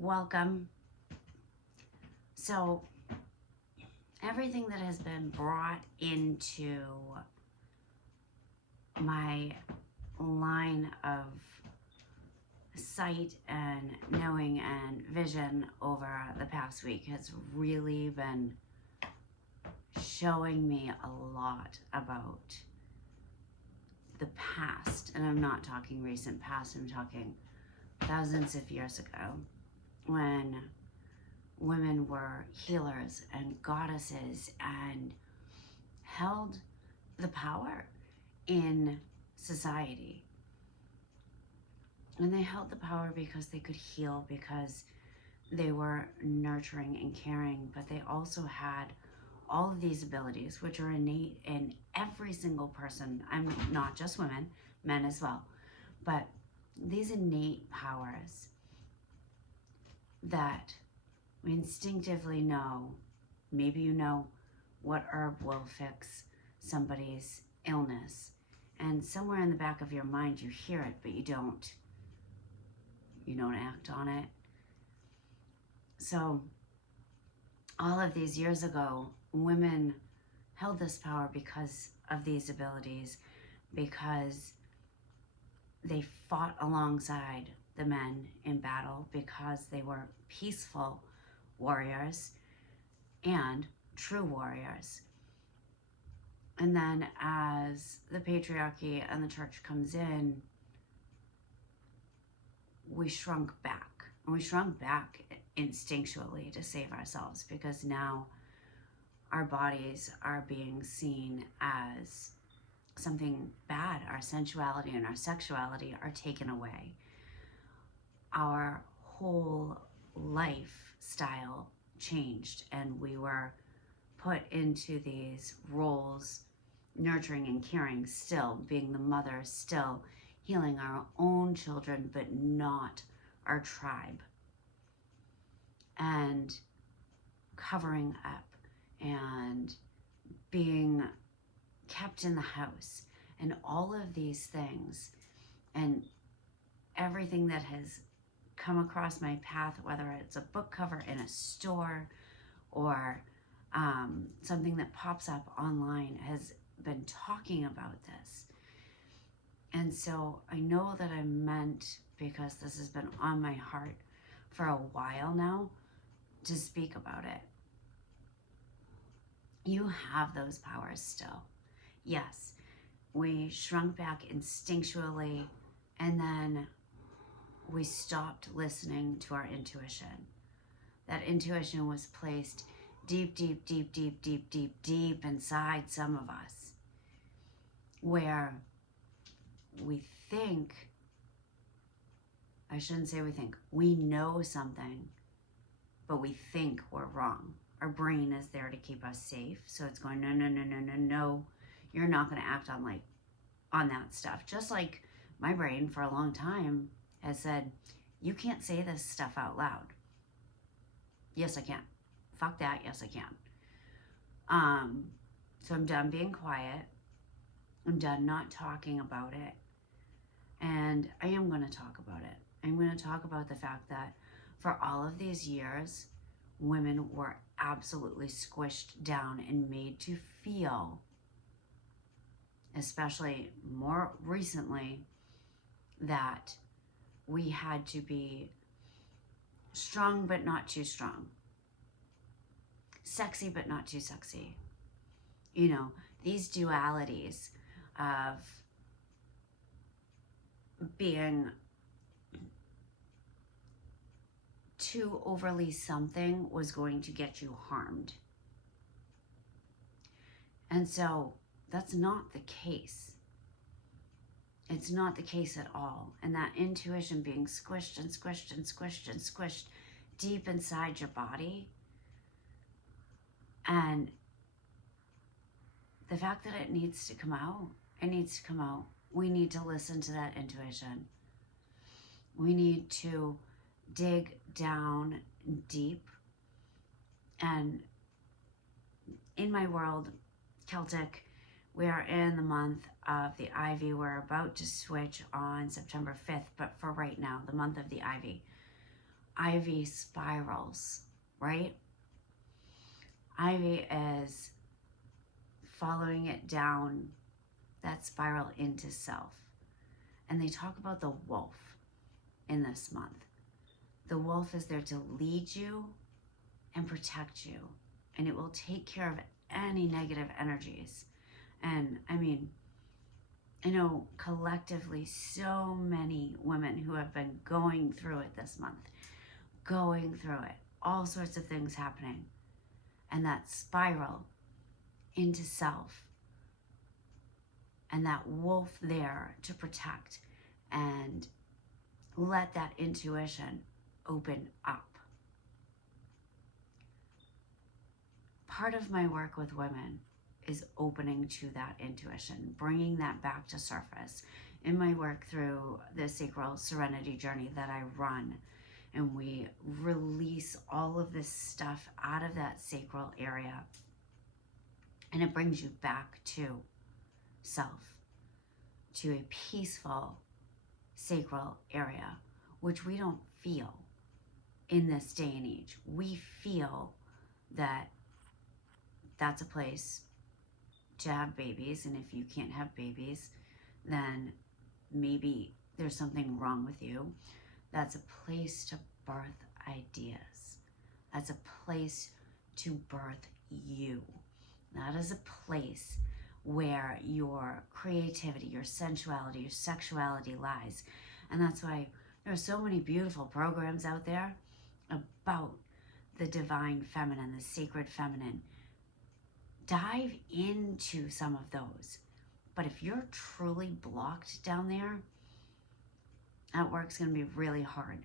Welcome. So, everything that has been brought into my line of sight and knowing and vision over the past week has really been showing me a lot about the past. And I'm not talking recent past, I'm talking thousands of years ago when women were healers and goddesses and held the power in society. And they held the power because they could heal, because they were nurturing and caring, but they also had all of these abilities, which are innate in every single person. I'm not just women, men as well, but these innate powers that we instinctively know. Maybe you know what herb will fix somebody's illness, and somewhere in the back of your mind you hear it, but you don't act on it. So all of these years ago, women held this power because of these abilities, because they fought alongside the men in battle, because they were peaceful warriors and true warriors. And then as the patriarchy and the church comes in, we shrunk back. And we shrunk back instinctually to save ourselves, because now our bodies are being seen as something bad. Our sensuality and our sexuality are taken away. Our whole lifestyle changed, and we were put into these roles, nurturing and caring, still being the mother, still healing our own children, but not our tribe, and covering up and being kept in the house, and all of these things, and everything that has come across my path, whether it's a book cover in a store or something that pops up online, has been talking about this. And so I know that I'm meant, because this has been on my heart for a while now, to speak about it. You have those powers still. Yes, we shrunk back instinctually, and then we stopped listening to our intuition. That intuition was placed deep, deep, deep, deep, deep, deep, deep inside some of us, where we think, I shouldn't say we think, we know something, but we think we're wrong. Our brain is there to keep us safe, so it's going, no, no, no, no, no, no, you're not going to act on that stuff. Just like my brain for a long time has said, you can't say this stuff out loud. Yes, I can. Fuck that. Yes, I can. So I'm done being quiet. I'm done not talking about it. And I am going to talk about it. I'm going to talk about the fact that for all of these years, women were absolutely squished down and made to feel, especially more recently, that we had to be strong but not too strong, sexy but not too sexy. These dualities of being too overly something was going to get you harmed. And so that's not the case. It's not the case at all. And that intuition being squished and squished and squished and squished deep inside your body, and the fact that it needs to come out, we need to listen to that intuition. We need to dig down deep. And in my world, Celtic, we are in the month of the Ivy. We're about to switch on September 5th, but for right now, the month of the Ivy. Ivy spirals, right? Ivy is following it down that spiral into self. And they talk about the wolf in this month. The wolf is there to lead you and protect you, and it will take care of any negative energies. And I mean, I know collectively so many women who have been going through it this month, going through it, all sorts of things happening. And that spiral into self, and that wolf there to protect and let that intuition open up. Part of my work with women is opening to that intuition, bringing that back to surface. In my work through the Sacral Serenity Journey that I run, and we release all of this stuff out of that sacral area, and it brings you back to self, to a peaceful sacral area, which we don't feel in this day and age. We feel that that's a place to have babies, and if you can't have babies, then maybe there's something wrong with you. That's a place to birth ideas. That's a place to birth you. That is a place where your creativity, your sensuality, your sexuality lies. And that's why there are so many beautiful programs out there about the divine feminine, the sacred feminine. Dive into some of those. But if you're truly blocked down there, that work's going to be really hard.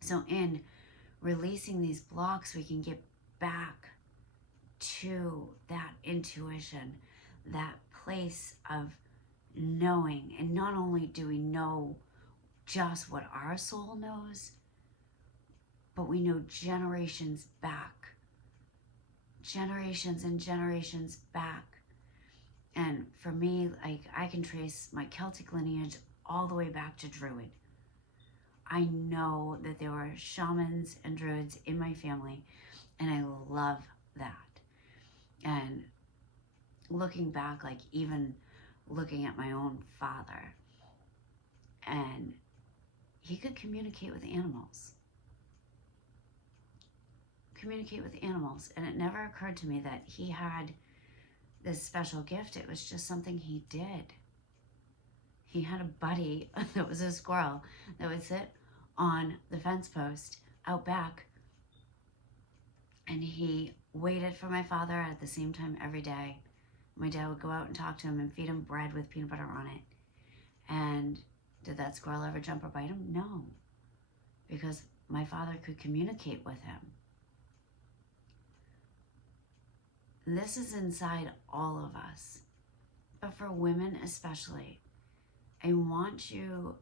So in releasing these blocks, we can get back to that intuition, that place of knowing. And not only do we know just what our soul knows, but we know generations back, generations and generations back. And for me, I can trace my Celtic lineage all the way back to Druid. I know that there were shamans and Druids in my family, and I love that. And looking back, like even looking at my own father, and he could communicate with animals. And it never occurred to me that he had this special gift. It was just something he did. He had a buddy that was a squirrel that would sit on the fence post out back, and he waited for my father at the same time every day. My dad would go out and talk to him and feed him bread with peanut butter on it. And did that squirrel ever jump or bite him? No, because my father could communicate with him. This is inside all of us, but for women especially, I want you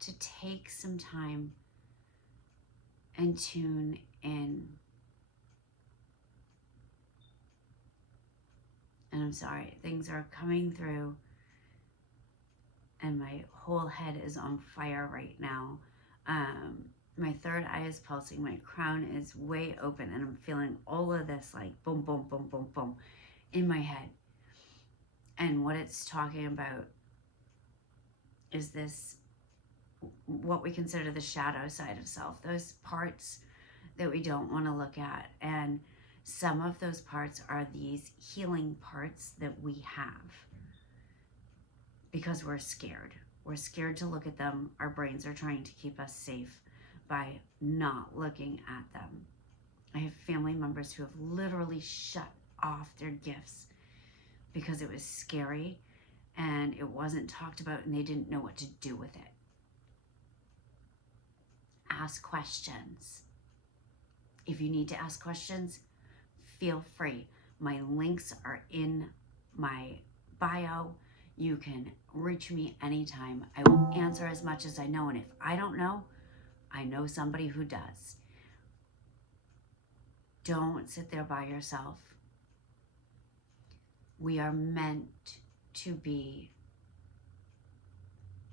to take some time and tune in. And I'm sorry, things are coming through and my whole head is on fire right now. My third eye is pulsing, my crown is way open, and I'm feeling all of this like boom, boom, boom, boom, boom in my head. And what it's talking about is this, what we consider the shadow side of self, those parts that we don't want to look at. And some of those parts are these healing parts that we have because we're scared. We're scared to look at them. Our brains are trying to keep us safe by not looking at them. I have family members who have literally shut off their gifts because it was scary and it wasn't talked about and they didn't know what to do with it. Ask questions. If you need to ask questions, feel free. My links are in my bio. You can reach me anytime. I will answer as much as I know, and if I don't know, I know somebody who does. Don't sit there by yourself. We are meant to be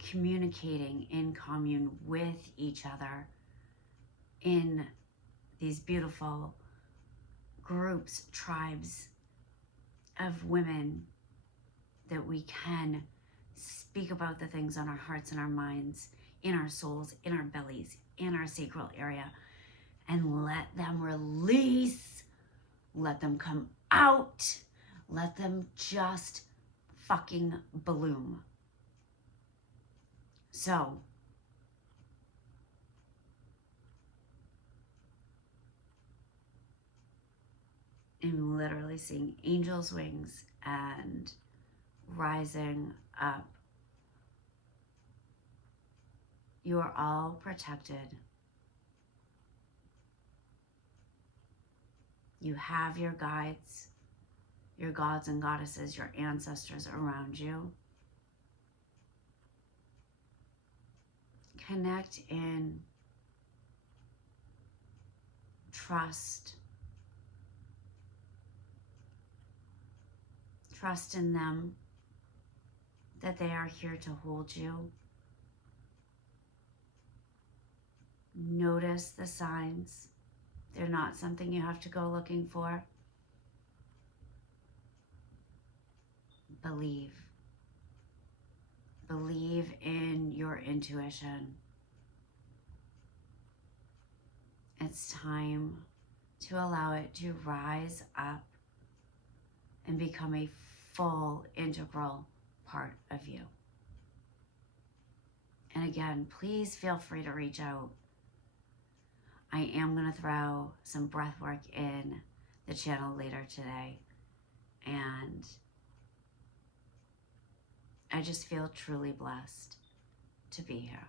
communicating in commune with each other in these beautiful groups, tribes of women, that we can speak about the things on our hearts and our minds, in our souls, in our bellies, in our sacral area, and let them release, let them come out, let them just fucking bloom. So, I'm literally seeing angels' wings and rising up. You are all protected. You have your guides, your gods and goddesses, your ancestors around you. Connect in, trust. Trust in them, that they are here to hold you. Notice the signs. They're not something you have to go looking for. Believe. Believe in your intuition. It's time to allow it to rise up and become a full, integral part of you. And again, please feel free to reach out. I am going to throw some breath work in the channel later today. And I just feel truly blessed to be here.